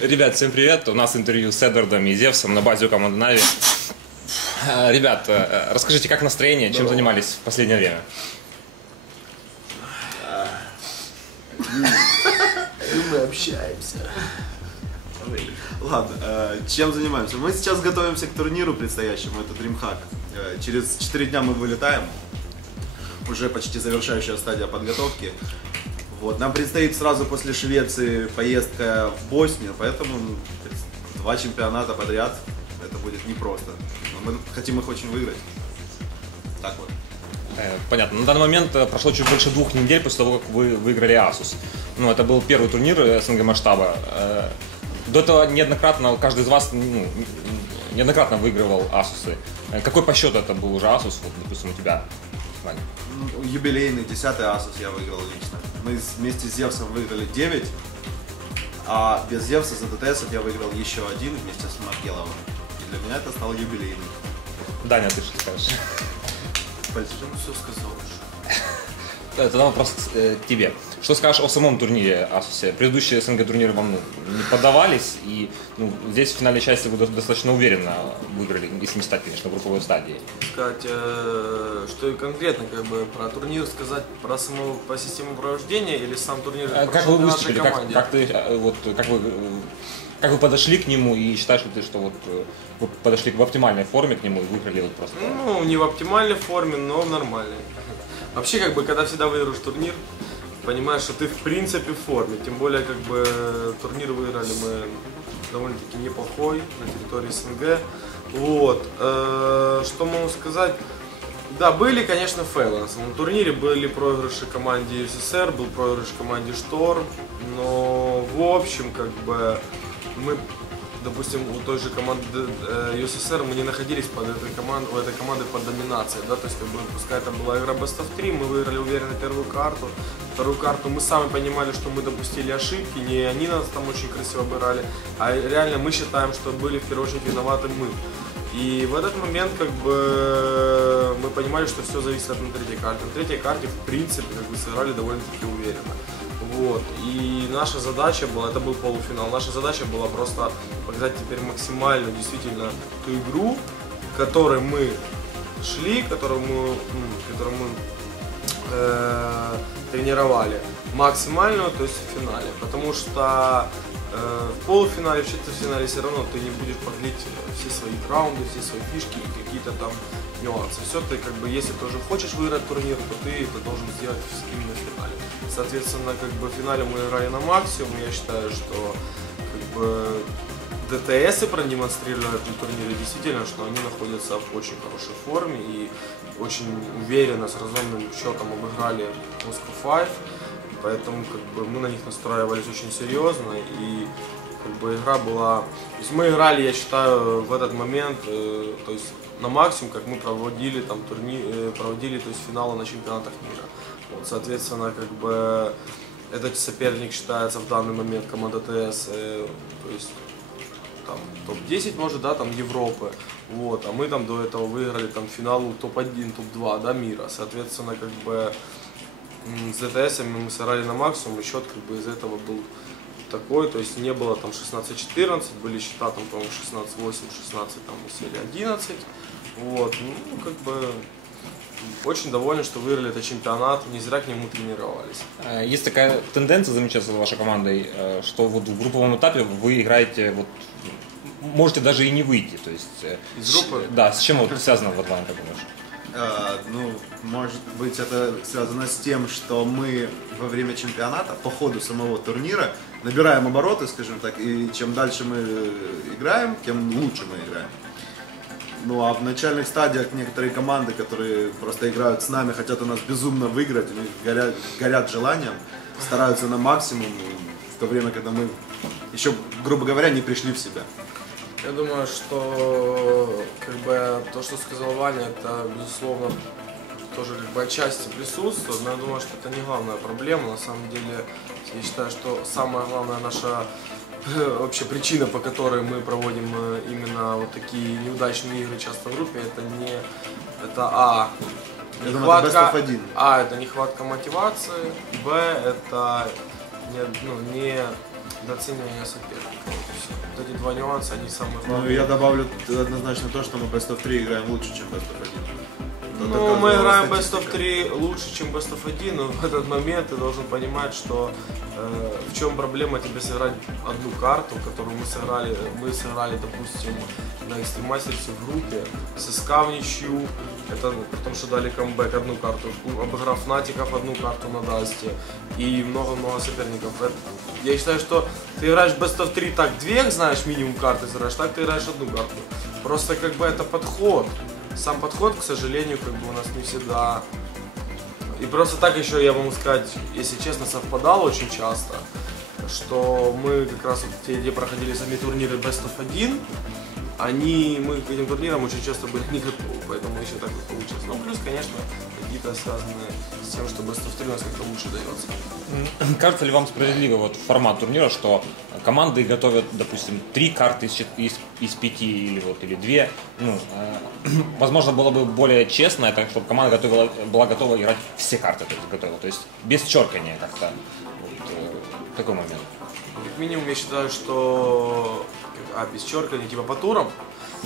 Ребят, всем привет! У нас интервью с Эдвардом и Зевсом на базе у команды Нави. Ребят, расскажите, как настроение, чем занимались в последнее время? Мы общаемся. Ладно, чем занимаемся? Мы сейчас готовимся к турниру предстоящему, это DreamHack. Через 4 дня мы вылетаем, уже почти завершающая стадия подготовки. Вот. Нам предстоит сразу после Швеции поездка в Боснию, поэтому 2 чемпионата подряд, это будет непросто. Но мы хотим их очень выиграть. Так вот. Понятно. На данный момент прошло чуть больше 2 недель после того, как вы выиграли Asus. Ну, это был первый турнир СНГ масштаба. До этого неоднократно, каждый из вас неоднократно выигрывал Asus. Какой по счету это был уже Asus, вот, допустим, у тебя, Ваня? Юбилейный 10-й Asus я выиграл лично. Мы вместе с Зевсом выиграли 9, а без Зевса за ДТС я выиграл еще 1 вместе с Маркеловым. И для меня это стал юбилейный. Даня, ты что скажешь? Ну, все сказал уже. Тогда вопрос к тебе. Что скажешь о самом турнире Asus? Предыдущие СНГ турниры вам не поддавались, и здесь в финальной части вы достаточно уверенно выиграли, если не стать, конечно, групповой стадии. Сказать, что и конкретно как бы про турнир сказать, про саму по систему провождения или сам турнир? Как вы выступили, как вы подошли к нему и считаешь, что вы подошли в оптимальной форме к нему и выиграли вот просто? Ну, не в оптимальной форме, но в нормальной. Вообще, как бы, когда всегда выигрываешь турнир, понимаешь, что ты в принципе в форме. Тем более, как бы, турнир выиграли мы довольно-таки неплохой на территории СНГ. Вот. Что могу сказать? Да, были, конечно, фейлы на самом турнире. Были проигрыши команде ЮССР, был проигрыш команде Шторм. Но, в общем, как бы, мы, допустим, у той же команды ЮССР мы не находились у этой команды под доминацией, да, то есть, как бы, пускай это была игра Best of 3, мы выиграли уверенно первую карту, вторую карту мы сами понимали, что мы допустили ошибки, не они нас там очень красиво обыграли, а реально мы считаем, что были в первую очередь виноваты мы. И в этот момент, как бы, мы понимали, что все зависит от на третьей карте. На третьей карте, в принципе, как бы, сыграли довольно-таки уверенно. Вот. И наша задача была, это был полуфинал, наша задача была просто показать теперь максимально действительно ту игру, к которой мы шли, которую мы тренировали, максимальную, то есть в финале. Потому что в полуфинале, в четвертьфинале все равно ты не будешь подлить все свои раунды, все свои фишки и какие-то там нюансы. Все ты, как бы, если тоже хочешь выиграть турнир, то ты это должен сделать именно в финале. Соответственно, как бы, в финале мы играли на максимум. Я считаю, что, как бы, ДТСы продемонстрировали на этом турнире действительно, что они находятся в очень хорошей форме и очень уверенно, с разумным счетом обыграли Moscow 5. Поэтому, как бы, мы на них настраивались очень серьезно, и, как бы, игра была... То есть мы играли, я считаю, в этот момент, то есть на максимум, как мы проводили там проводили, то есть, финалы на чемпионатах мира. Вот, соответственно, как бы, этот соперник считается в данный момент команда ТС, то есть там топ-10 может, да, там Европы. Вот, а мы там до этого выиграли там финал топ-1, топ-2, да, мира. Соответственно, как бы, с ДТСами мы сыграли на максимум, и счет, как бы, из этого был такой, то есть не было там 16-14, были счета там, по-моему, 16-8, 16, там, мы сели 11, вот, ну, как бы, очень доволен, что выиграли этот чемпионат, не зря к нему тренировались. Есть такая тенденция замечаться за вашей командой, что вот в групповом этапе вы играете, вот, можете даже и не выйти, то есть... Из группы? Да, с чем вот связано, вот, Ваня, как думаешь? Ну, может быть, это связано с тем, что мы во время чемпионата, по ходу самого турнира, набираем обороты, скажем так, и чем дальше мы играем, тем лучше мы играем. Ну, а в начальных стадиях некоторые команды, которые просто играют с нами, хотят у нас безумно выиграть, они горят желанием, стараются на максимум, в то время, когда мы еще, грубо говоря, не пришли в себя. Я думаю, что, как бы, то, что сказал Ваня, это, безусловно, тоже, как бы, отчасти присутствует, но я думаю, что это не главная проблема. На самом деле, я считаю, что самая главная наша вообще причина, по которой мы проводим именно вот такие неудачные игры часто в группе, это не нехватка, это нехватка мотивации, б, это не Недооценивание соперника. Вот эти два нюанса, они самые Ну, главные. я добавлю однозначно то, что мы Best of 3 играем лучше, чем Best of 1. Ну, мы играем Best of 3 лучше, чем Best of 1, но в этот момент ты должен понимать, что в чем проблема тебе сыграть одну карту, которую мы сыграли, допустим, на Extreme Masters в группе, с СК в ничью, это при том, что дали камбэк одну карту, обыграв Натиков одну карту на Дасте и много-много соперников. Я считаю, что ты играешь Best of 3, так 2 знаешь минимум карты сыграешь, так ты играешь одну карту. Просто как бы это подход. Сам подход, к сожалению, как бы у нас не всегда. И просто так еще я могу сказать, если честно, совпадало очень часто, что мы как раз вот те, где проходили сами турниры Best of 1, мы к этим турнирам очень часто были не готовы, поэтому еще так вот получилось. Ну, плюс, конечно, какие-то связанные с тем, что Best of 3 у нас как-то лучше дается. Кажется ли вам справедливо вот формат турнира, что команды готовят, допустим, 3 карты из 5 или 2? Ну, возможно, было бы более честно, это, чтобы команда была готова играть все карты, то есть без черкания как-то. Вот, такой момент. Как минимум, я считаю, что без черкания, типа по турам.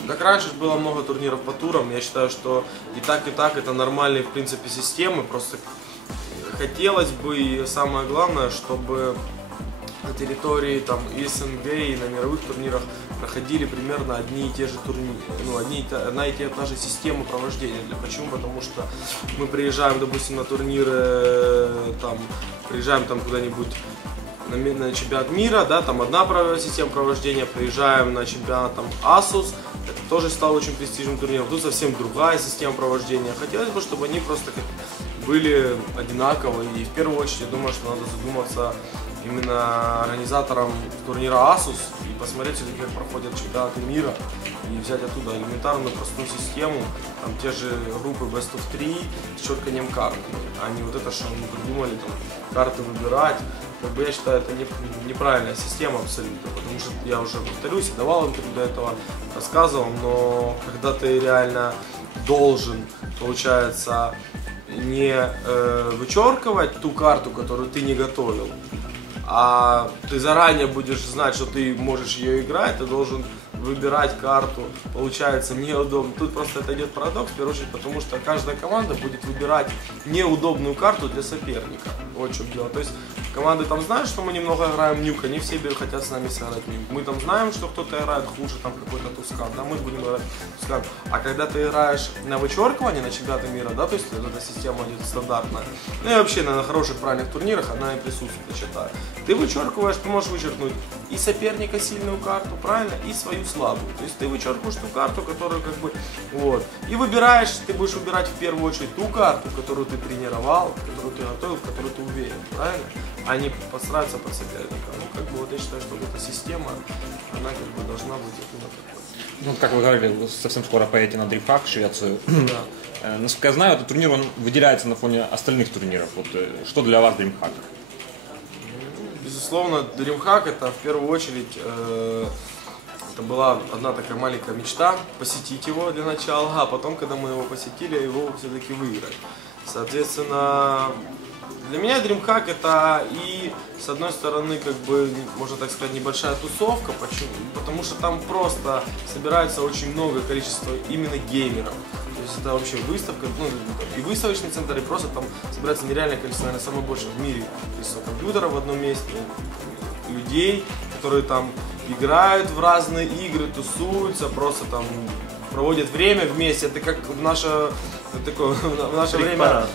Так раньше было много турниров по турам. Я считаю, что и так это нормальные, в принципе, системы. Просто хотелось бы, и самое главное, чтобы на территории там и СНГ, и на мировых турнирах проходили примерно одни и те же турниры, одна и та же система провождения. Почему? Потому что мы приезжаем, допустим, на турниры, приезжаем куда-нибудь на чемпионат мира, да, там одна система провождения, приезжаем на чемпионат Asus, это тоже стал очень престижным турниром, тут совсем другая система провождения. Хотелось бы, чтобы они просто были одинаковые, и в первую очередь я думаю, что надо задуматься именно организатором турнира Asus и посмотреть, как проходят чемпионаты мира, и взять оттуда элементарную простую систему, там те же группы Best of 3 с черканием карт, а не вот это, что мы придумали, там, карты выбирать. Как бы я считаю, это неправильная система абсолютно, потому что я уже повторюсь, давал интервью до этого, рассказывал, но когда ты реально должен, получается, не вычеркивать ту карту, которую ты не готовил, а ты заранее будешь знать, что ты можешь ее играть, ты должен выбирать карту, получается неудобно. Тут просто это идет парадокс, в первую очередь, потому что каждая команда будет выбирать неудобную карту для соперника. Вот в чем дело. То есть команды там знают, что мы немного играем нюк, они все хотят с нами сыграть нюк. Мы там знаем, что кто-то играет хуже, там какой-то тускан, да, мы будем играть тускан. А когда ты играешь на вычеркивание, на чемпионаты мира, да, то есть эта система идет стандартная, ну и вообще на хороших правильных турнирах она и присутствует, я считаю. Ты вычеркиваешь, ты можешь вычеркнуть и соперника сильную карту, правильно, и свою слабую. То есть ты вычеркиваешь ту карту, которую как бы, вот. И выбираешь, ты будешь выбирать в первую очередь ту карту, которую ты тренировал, которую ты готовил, в которую ты уверен, правильно? А не подстраиваться под соперника. Ну, как бы, вот я считаю, что вот эта система, она как бы должна быть именно такой. Ну, как вы говорили, вы совсем скоро поедете на DreamHack в Швецию. Да. Насколько я знаю, этот турнир он выделяется на фоне остальных турниров. Вот, что для вас DreamHack? Безусловно, DreamHack это в первую очередь это была одна такая маленькая мечта посетить его для начала, а потом, когда мы его посетили, его все-таки выиграть. Соответственно, для меня DreamHack это и, с одной стороны, как бы, можно так сказать, небольшая тусовка. Почему? Потому что там просто собирается очень многое количество именно геймеров. То есть это вообще выставка, ну, и выставочный центр, и просто там собирается нереальное количество, наверное, самое большее в мире количество компьютеров в одном месте, людей, которые там играют в разные игры, тусуются, просто там проводят время вместе. Это как в наше время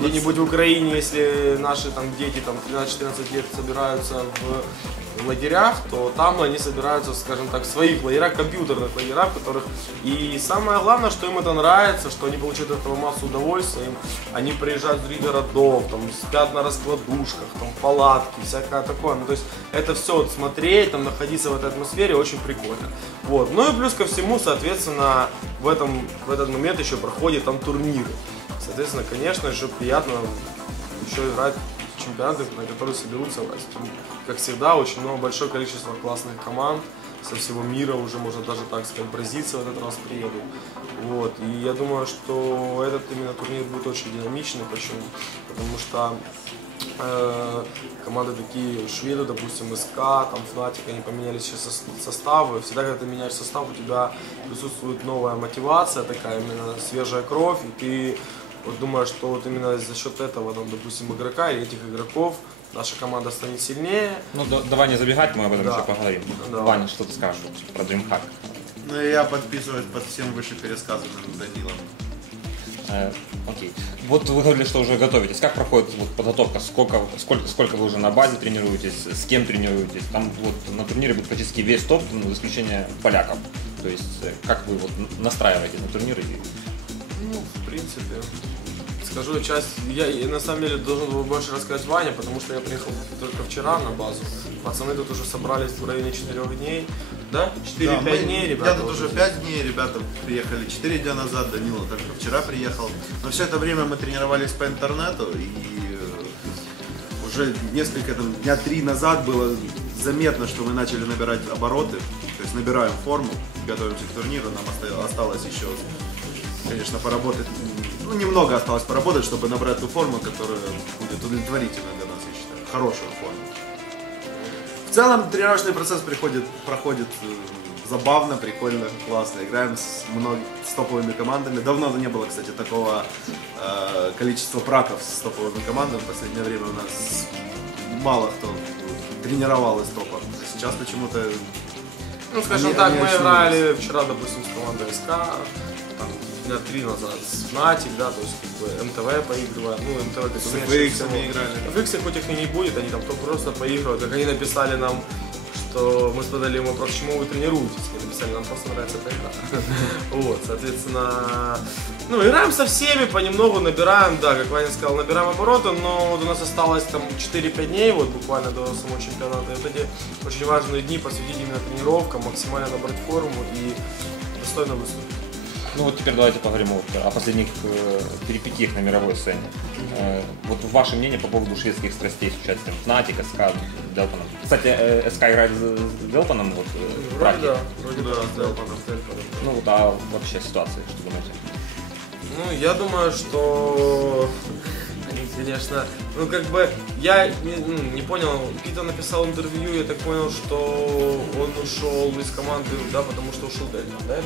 где-нибудь в Украине, если наши там дети там 13-14 лет собираются в лагерях, то там они собираются, скажем так, в своих лагерях, компьютерных лагерях, которых. И самое главное, что им это нравится, что они получают от этого массу удовольствия. Они приезжают с других городов, там, спят на раскладушках, там, палатки, всякое такое. Ну, то есть это все вот смотреть, там, находиться в этой атмосфере очень прикольно. Вот. Ну и плюс ко всему, соответственно, в этот момент еще проходят там турниры. Соответственно, конечно же, приятно еще играть в чемпионаты, на которые соберутся, как всегда, очень большое количество классных команд со всего мира, уже можно даже так сказать, бразильцы в этот раз приедут. Вот. И я думаю, что этот именно турнир будет очень динамичный. Почему? Потому что команды такие, шведы, допустим, СК, там Фнатик, они поменяли сейчас составы. Всегда, когда ты меняешь состав, у тебя присутствует новая мотивация такая, именно свежая кровь, и ты вот думаешь, что вот именно за счет этого, там, допустим, игрока или этих игроков наша команда станет сильнее. Ну, давай не забегать, мы об этом Да. еще поговорим. Да. Ваня, что ты скажешь про DreamHack? Ну, и я подписываюсь под всем выше пересказанным Данилом. Окей. Вот вы говорили, что уже готовитесь. Как проходит вот подготовка? Сколько вы уже на базе тренируетесь? С кем тренируетесь? Там вот на турнире будет практически весь топ, ну, за исключением поляков. То есть как вы вот настраиваете на турниры? Ну, в принципе, скажу часть, я на самом деле должен был больше рассказать Ваня, потому что я приехал только вчера на базу. Пацаны тут уже собрались в районе 4 дней, да? 4-5 дней, ребята. Я тут уже 5 дней, ребята приехали 4 дня назад, Данила только вчера приехал. Но все это время мы тренировались по интернету, и уже несколько, там, дня 3 назад было заметно, что мы начали набирать обороты, то есть набираем форму, готовимся к турниру, нам осталось еще, конечно, поработать, ну, немного осталось поработать, чтобы набрать ту форму, которая будет удовлетворительна для нас, я считаю, хорошую форму. В целом тренировочный процесс проходит забавно, прикольно, классно. Играем с топовыми командами. Давно не было, кстати, такого количества праков с топовыми командами. В последнее время у нас мало кто тренировал из топа. Сейчас почему-то... Ну, скажем так, мы играли вчера, допустим, с командой СК, там, дня 3 назад с Fnatic, да, то есть как бы МТВ поигрываем, ну, МТВ как С FX играли. В X хоть их и не будет, они там просто поигрывают, как они написали нам, что мы задали ему вопрос, почему вы тренируетесь, они написали, нам просто нравится эта игра. Вот, соответственно, ну, играем со всеми, понемногу набираем, да, как Ваня сказал, набираем обороты, но вот у нас осталось там 4-5 дней, вот буквально до самого чемпионата, и вот эти очень важные дни посвятить именно тренировкам, максимально набрать форму и достойно выступить. Ну вот теперь давайте поговорим вот о последних перипетиях на мировой сцене. Вот ваше мнение по поводу шведских страстей с участием Fnatic, СК, Делпаном. Кстати, СК играет с Делпаном вот, в Вроде браке. да, вроде да, с Делпаном. Ну вот, а вообще ситуация, что думаете? Ну, я думаю, что они, конечно, ну как бы я не понял, Пита написал интервью, я так понял, что он ушел из команды, да, потому что ушел Дельпан, да?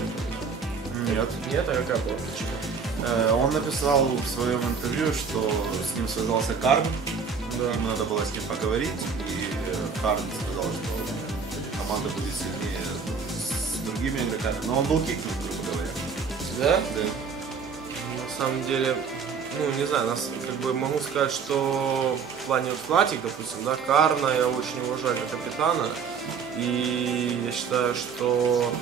Нет. Нет, а какая была причина? Он написал в своем интервью, что с ним связался Карн, Да. ему надо было с ним поговорить, и Карн сказал, что команда будет сильнее с другими игроками, но он был кикнут, грубо говоря. Да? Да. На самом деле, ну не знаю, нас как бы могу сказать, что в плане вот Fnatic, допустим, да, Карна я очень уважаю как капитана, и я считаю, что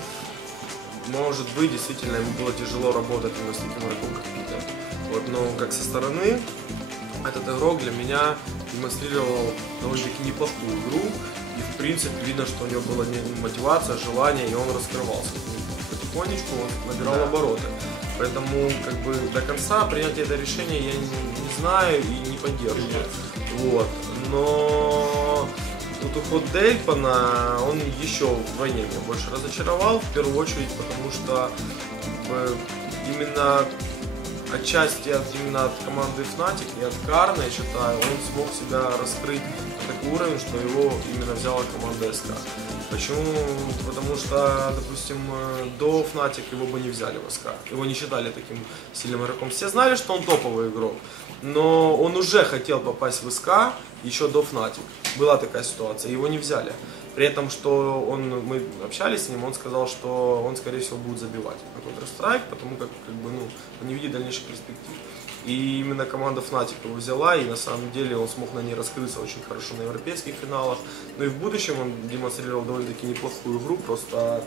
может быть, действительно, ему было тяжело работать именно с таким игроком, как Питер. Вот, но как со стороны, этот игрок для меня демонстрировал довольно-таки неплохую игру. И в принципе видно, что у него была мотивация, желание, и он раскрывался. Потихонечку он набирал обороты. Поэтому как бы до конца принять это решение я не знаю и не поддерживаю. Вот. Но вот уход Дельпана, он еще вдвойне меня больше разочаровал, в первую очередь, потому что именно отчасти именно от команды Fnatic и от Карна, я считаю, он смог себя раскрыть на такой уровень, что его именно взяла команда СК. Почему? Потому что, допустим, до Fnatic его бы не взяли в СК, его не считали таким сильным игроком. Все знали, что он топовый игрок, но он уже хотел попасть в СК еще до Fnatic. Была такая ситуация, его не взяли. При этом, что мы общались с ним, он сказал, что он, скорее всего, будет забивать на Counter-Strike, потому как бы, ну, он не видит дальнейших перспектив. И именно команда Fnatic его взяла, и на самом деле он смог на ней раскрыться очень хорошо на европейских финалах. Ну и в будущем он демонстрировал довольно-таки неплохую игру, просто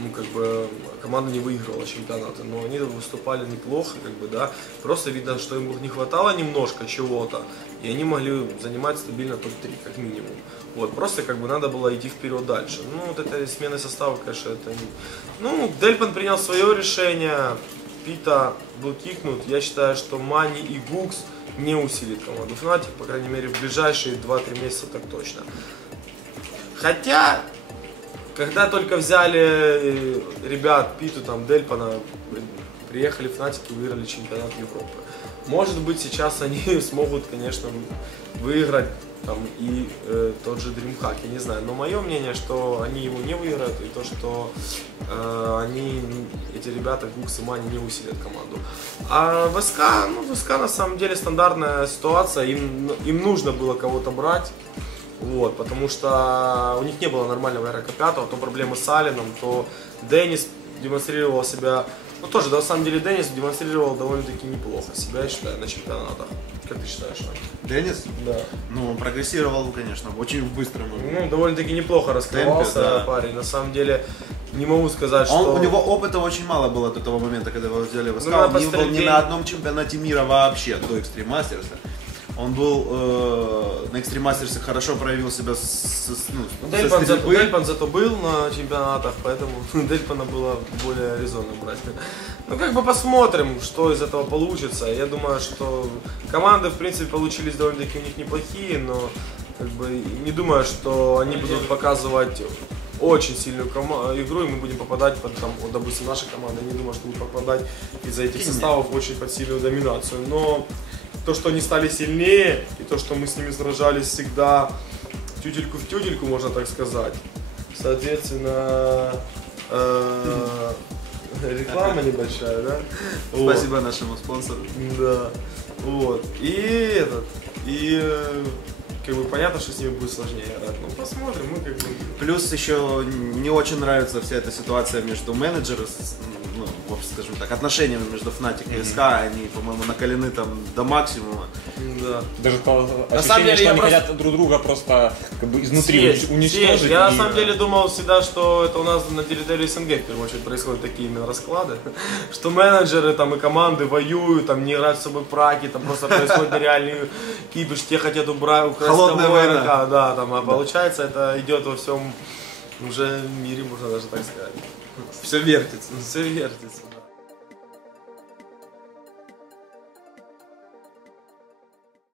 ну, как бы, команда не выигрывала чемпионаты, но они выступали неплохо, как бы, да. Просто видно, что им не хватало немножко чего-то, и они могли занимать стабильно топ-3, как минимум. Вот, просто как бы надо было идти вперед дальше. Ну, вот эта смена состава, конечно, это не... Ну, Дельпан принял свое решение, Пита был кикнут. Я считаю, что Мани и Гукс не усилит команду Fnatic, по крайней мере, в ближайшие 2-3 месяца так точно. Хотя, когда только взяли ребят Питу, там, Дельпана, приехали Фнатики и выиграли чемпионат Европы. Может быть, сейчас они смогут, конечно, выиграть там и тот же DreamHack, я не знаю. Но мое мнение, что они его не выиграют, и то, что эти ребята, Гукс и Мани, не усилят команду. А ВСК, ВСК на самом деле стандартная ситуация, им нужно было кого-то брать. Вот, потому что у них не было нормального игрока пятого, то проблемы с Алином, то Денис демонстрировал себя, тоже, на самом деле, Денис демонстрировал довольно-таки неплохо себя, я считаю, на чемпионатах. Как ты считаешь, Ваня? Денис? Да. Ну, он прогрессировал, конечно, очень быстро. Довольно-таки неплохо раскрывался да. Парень. На самом деле, не могу сказать, что... У него опыта очень мало было до того момента, когда его взяли в СК. Он не был ни на одном чемпионате мира вообще, до Extreme Masters. Он был на Extreme Masters, хорошо проявил себя Дельпан зато был на чемпионатах, поэтому Дельпана было более резонно брать. Посмотрим, что из этого получится. Я думаю, что команды, в принципе, получились довольно-таки у них неплохие, но не думаю, что они будут показывать очень сильную игру, и мы будем попадать под, допустим, наша команда, не думаю, что будем попадать из-за этих составов очень под сильную доминацию. Но то, что они стали сильнее, и то, что мы с ними сражались всегда тюдельку в тюдельку, можно так сказать. Соответственно, реклама небольшая, да? Спасибо нашему спонсору. Да. Вот. И понятно, что с ними будет сложнее играть. Посмотрим, Плюс еще не очень нравится вся эта ситуация между менеджерами, скажем так, отношениями между Fnatic и СК, они, по-моему, накалены там до максимума. Да. Даже ощущение, что они хотят друг друга просто изнутри уничтожить. Я на самом деле думал всегда, что это у нас на территории СНГ в первую очередь происходят такие именно расклады, что менеджеры там и команды воюют, там не играют с собой праки, там просто происходит нереальный кипиш, те хотят украсть того игрока, да, там, а получается это идет во всем уже мире, можно даже так сказать. Все вертится. Все вертится.